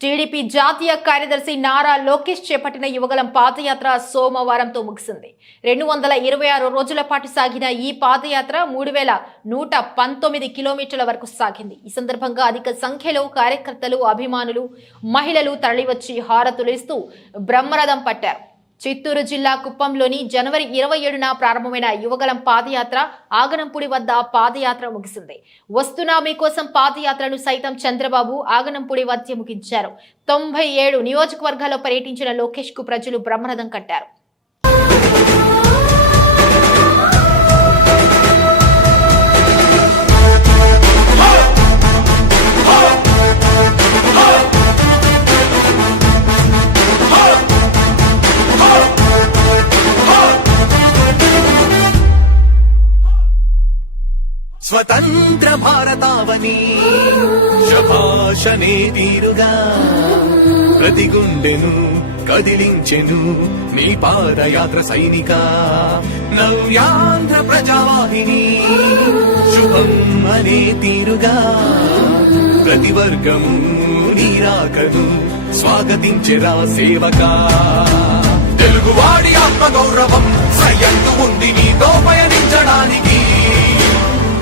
TDP జాతీయ కార్యదర్శి నారా లోకేష్ చేపట్టిన యువగలం పాదయాత్ర సోమవారంతో ముగిసింది. 226 రోజుల పాటు సాగిన ఈ పాదయాత్ర 3119 కిలోమీటర్ల వరకు సాగింది. ఈ సందర్భంగా అధిక సంఖ్యలో కార్యకర్తలు, అభిమానులు, మహిళలు తరలివచ్చి హారతులిస్తూ బ్రహ్మరథం పట్టారు. చిత్తూరు జిల్లా కుప్పంలోని జనవరి 27న ప్రారంభమైన యువగలం పాదయాత్ర ఆగనంపూడి వద్ద పాదయాత్ర ముగిసింది. వస్తున్నా మీకోసం పాదయాత్రను సైతం చంద్రబాబు ఆగనంపూడి వద్ద ముగించారు. 97 నియోజకవర్గాల్లో పర్యటించిన లోకేష్ కు ప్రజలు బ్రహ్మరథం కట్టారు. స్వతంత్ర భారతావని శభాషనే తీరుగా ప్రతి గుండెను కదిలించెను మీ పాదయాత్ర సైనిక. నవ్యాంధ్ర ప్రజావాహిని శుభం అనే తీరుగా ప్రతి వర్గము నీరాకను స్వాగతించెరా సేవక. తెలుగువాడి ఆత్మగౌరవం సయ్యందు ఉంది నీతో పయనించడానికి.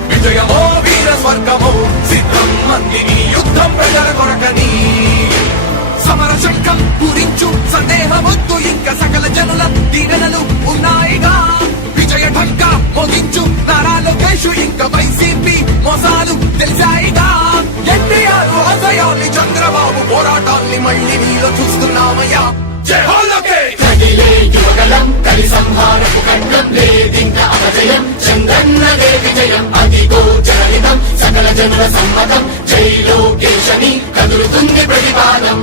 విజయమో వీర స్వర్గమో సిద్ధం అందిని యుద్ధం ప్రజల కొరకని. సమర శంఖం పూరించు సందేహమొద్దు ఇంకా సకల జనుల దీవెనలు ఉన్నాయిగా. విజయ ఢంక మోగించు నారా లోకేష్ ఇంకా వైసీపీ మోసాలు తెలిసాయిగా. ఎన్టీఆర్ ఆశయాల్ని చంద్రబాబు పోరాటాల్ని మళ్ళీ నీలో చూస్తున్నామయ్యా. జై హో లోకేష్. యువగలం కలి సంహారపు ఖండం లేదింక అపజయం. చంద్రన్నదే విజయం అదిగో జనహితం సకల జనుల సమ్మతం. జై లోకేశని కదులుతుంది ప్రతిపాదం.